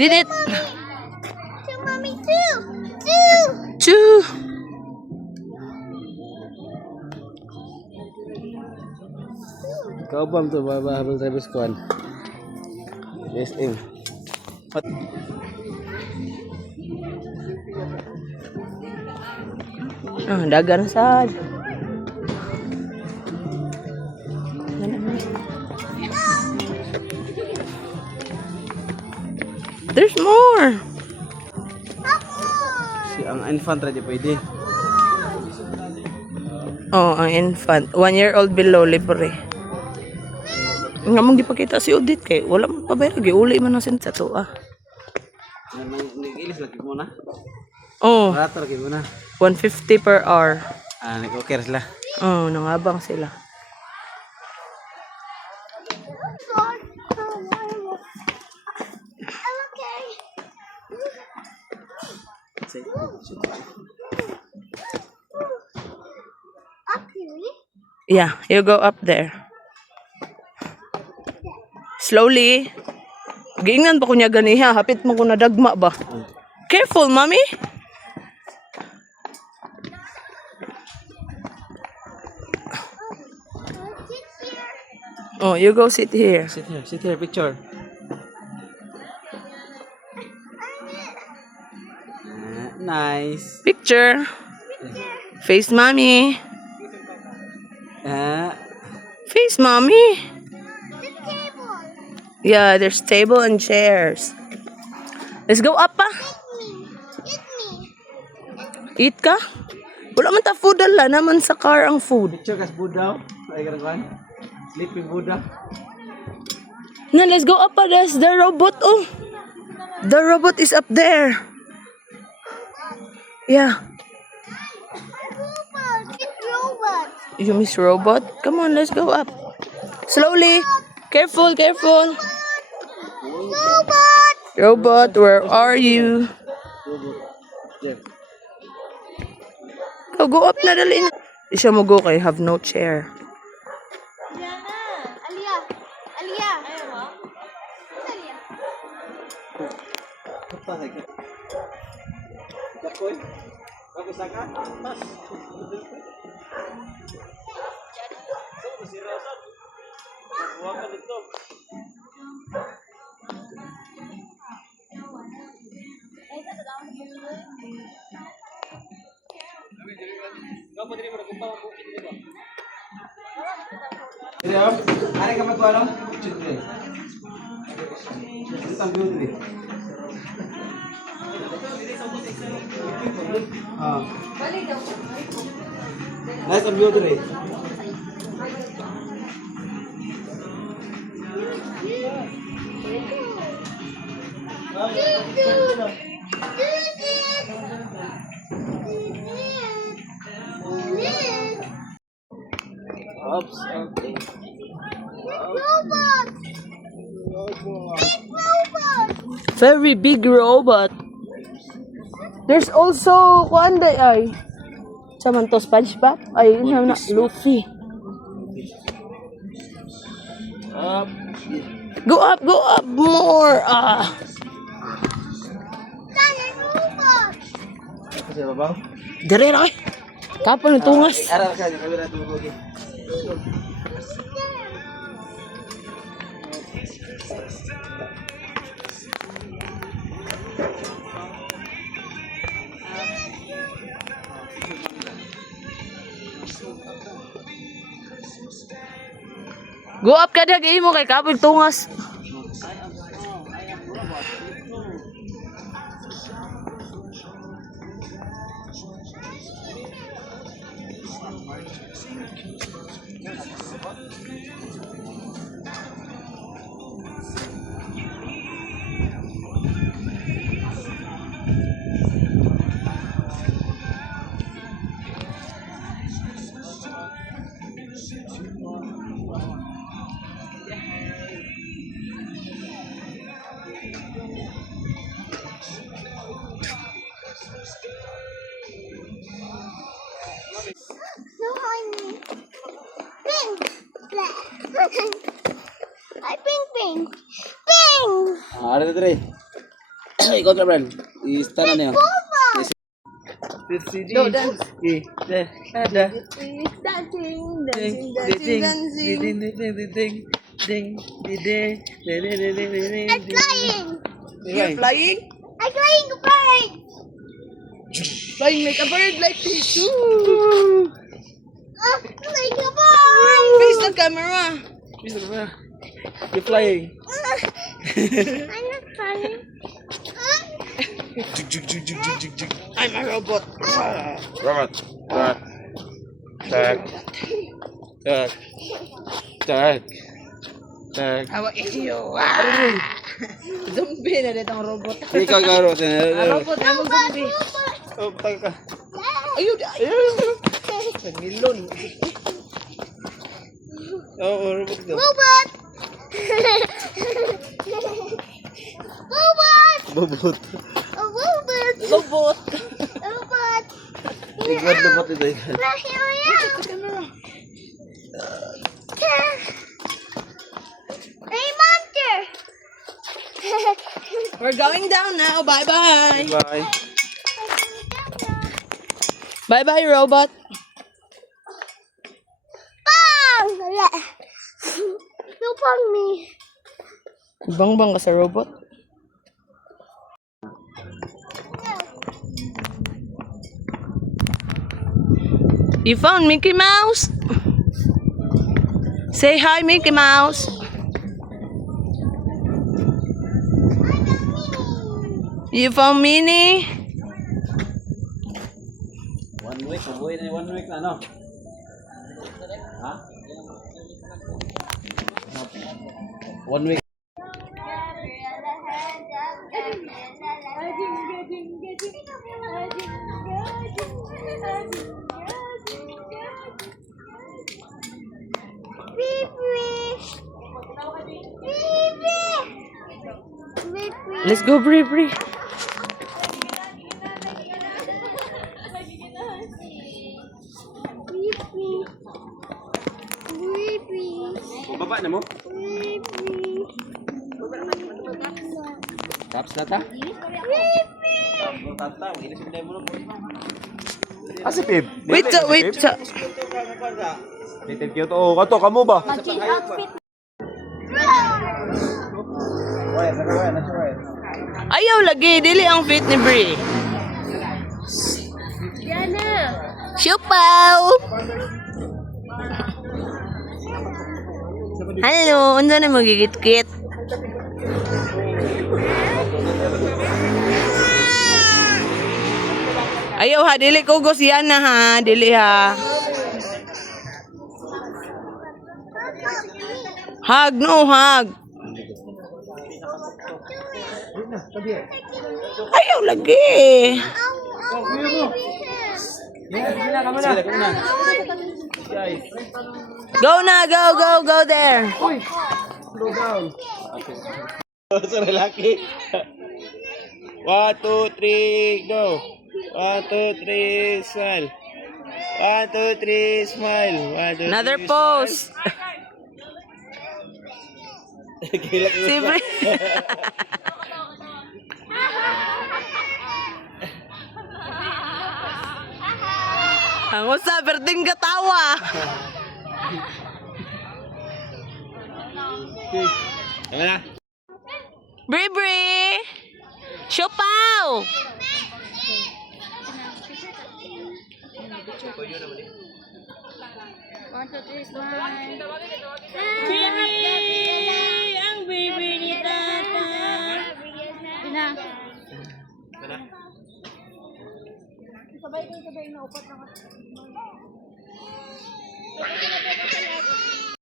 Did it? Two, mommy, two. Two. Choo. Kaubam to baba habang Travis Kwan. SM. Dagan sad. There's more. Si ang infant ready pwede. Oh, ang infant. 1 year old below, libre. Nga mong gipakita si Udit kay wala mo pabayag. Uli man ang sinta to Nag-ilis lagi mo na. Oh, Rato lagi mo na. 150 per hour. Nag-okay sila. Oh, nangabang sila. Okay. Up here. Yeah, you go up there. Slowly. Giingnan pa ko niya ganiha. Hapit mo ko na dagma ba? Careful, mommy. Oh, you go sit here. Sit here, picture. Nice. Picture. Face mommy. Face mommy. The table. Yeah, there's table and chairs. Let's go up pa. Eat me. Eat ka? Wala man ta food ala naman sa car ang food. Picture kas Buddha. Ay ganun kan. Sleeping Buddha. Na, let's go up pa. There's the robot. Oh. The robot is up there. Yeah. Robot. It's robot. You miss robot? Come on, let's go up. Slowly. Careful, careful. Robot. Robot, where are you? There. Go up na dali na. Di siya mo go kay have no chair. Aliyah. Aliyah. Aliyah. Apa lagi? Jakoy. Bagus saka. Mas. Bukan itu. Kamu tadi pada kumpul bukit itu, Bang. Iya, ada kamu tuh ano? Cute. Tentang beauty. Nice and beauty. Oops. Okay. Robot. Big robot. Very big robot. There's also kuan day ay. Saman to SpongeBob ay na Luffy. Up. Go up more. Giant robot. Kasi babaw. Dire ra kay. Kapon ng tungas. Aral ka, kamera tubo. Go up ka dag imo kay kapon tungas. No, honey. Pink. Black. I pink. Pink. Ada tu tadi. Ikaw ka, Bran. I-stand na niyo. No, dance. I'm flying. You're flying? I'm flying a bird. Flying like a bird like this. I'm flying a bird. Face the camera. You're flying. I'm not flying. I'm a robot. Robot. Tag. Hawak iyo. Zombie na dito ang robot. Ikaw ka, robot. Robot, ang zombie. Oh, tag ka. Ayun, ayun. Nagilon. Oo, robot daw. Robot. Robot. Bobot. A robot. Robot. Robot. Ikaw, robot ito. Here I am. Camera. A monster. We're going down now. Bye-bye. Bye. Bye-bye, robot. Bang! You bang me. Bang-bang ka sa robot. You found Mickey Mouse? Say hi, Mickey Mouse. You found Minnie? 1 week, mabuhay na 1 week na, no? Ha? 1 week. Let's go, Bri Bri. Baba na mo? Taps na ta? Tata, ini sudah mo na. Si Pip. Wait, wait. Titip cute. Oh, kato kamo ba? Ayaw lagi, dili ang fit ni Bri. Siupaw! Hello, unsa na magigit-kit? Ayaw ha, dili ko yan na ha, dili ha. Hug, no hug. Ayaw lagi. Go na, go there. Sa lalaki. 1, 2, 3, go. 1, 2, 3, smile. 1, 2, 3, smile. 1, 2, 3, Another pose. Si Bri. Ang usa, perting katawa. Tama na. Bri Bri. Siopaw. Ang baby ni Tata. Sabay na upat na